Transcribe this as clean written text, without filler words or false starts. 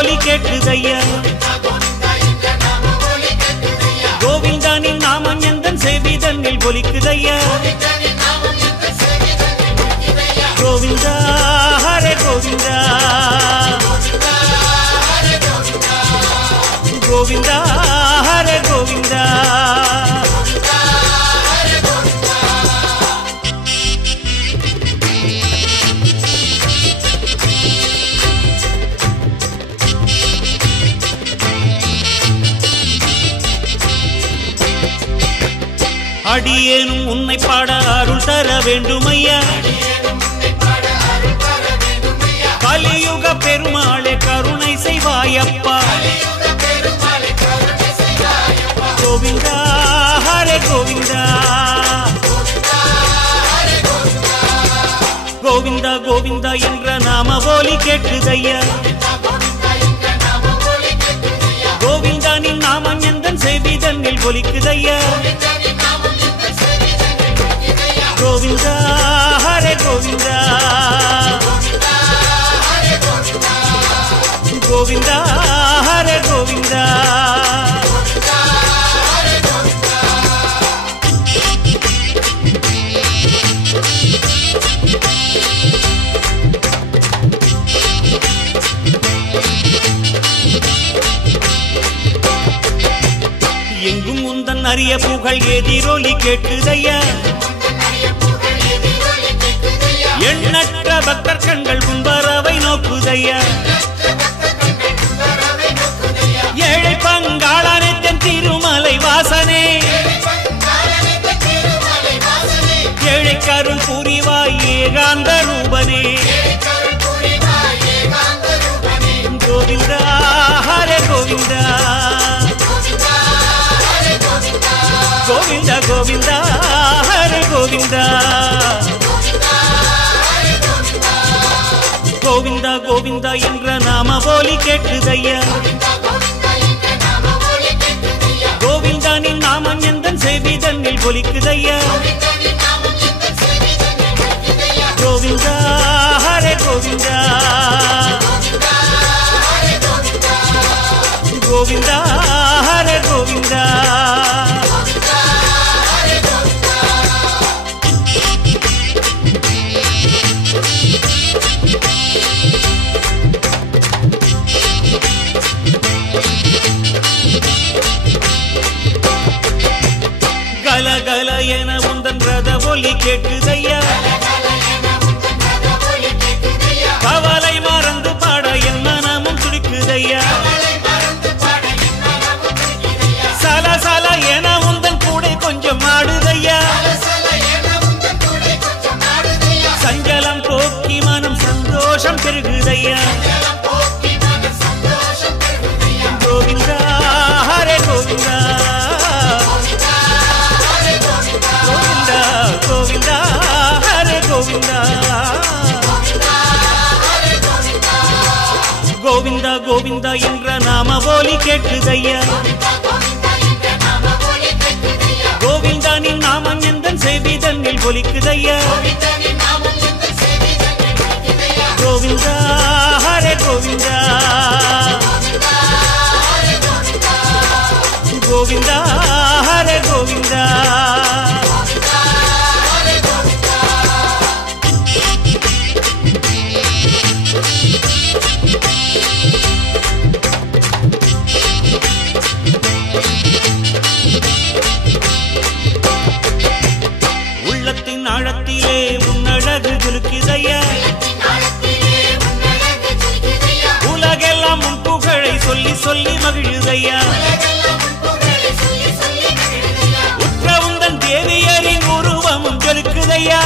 ஒலி கேட்குதையா கோவிந்தா நின் நாமம் எந்தன் செவிதனில் ஒலிக்குதையா கோவிந்தா ஹரே கோவிந்தா கோவிந்தா ஹரே கோவிந்தா அடியேனும் உன்னை பாட அருள் தர வேண்டுமையா கலியுக பெருமாளே கருணை செய்வாயப்பா கோவிந்தா ஹரே கோவிந்தா கோவிந்தா கோவிந்தா என்ற நாம ஒலி கேட்குதையா கோவிந்தா நின் நாமம் எந்தன் செவிதனில் ஒலிக்குதையா கோவிந்தா ஹரே கோவிந்தா கோவிந்தா ஹரே கோவிந்தா எங்கும் உந்தன் அரிய புகழ் எதிரொலி கேட்குதையா எண்ணற்ற பக்தர் கண்கள் உன்பரவை நோக்குதையா ஏழை பங்காளனே தென் திருமலை வாசனே ஏழை கருள் புரிவாய் ஏகாந்த ரூபனே கோவிந்தா ஹரே கோவிந்தா கோவிந்தா கோவிந்தா ஹரே கோவிந்தா கோவிந்தா கோவிந்தா என்ற நாம ஒலி கேட்குதையா கோவிந்தா நின் நாமம் எந்தன் செவிதனில் ஒலிக்குதையா கோவிந்தா ஹரே கோவிந்தா கோவிந்தா ஹரே கோவிந்தா கலகல என உந்தன் ரத ஒலி கேட்குதையா கவலை மறந்து பாட என் மனமும் துடிக்குதையா சல சல என உந்தன் கூட கொஞ்சம் ஆடுதையா சஞ்சலம் போக்கி மனம் சந்தோஷம் பெருகுதையா கோவிந்தா ஹரே கோவிந்தா கோவிந்தா கோவிந்தா ஹரே கோவிந்தா கோவிந்தா கோவிந்தா என்ற நாம ஒலி கேட்குதையா கோவிந்தா நின் நாமம் எந்தன் செவிதனில் ஒலிக்குதையா கோவிந்தா ஹரே கோவிந்தா கோவிந்தா ஹரே கோவிந்தா உள்ளத்தின் ஆழத்திலே உன்னழகு ஜொலிக்குதையா உலகெல்லாம் உன் புகழை சொல்லி சொல்லி மகிழுதையா உற்ற உந்தன் தேவியரின் உருவமும் ஜொலிக்குதையா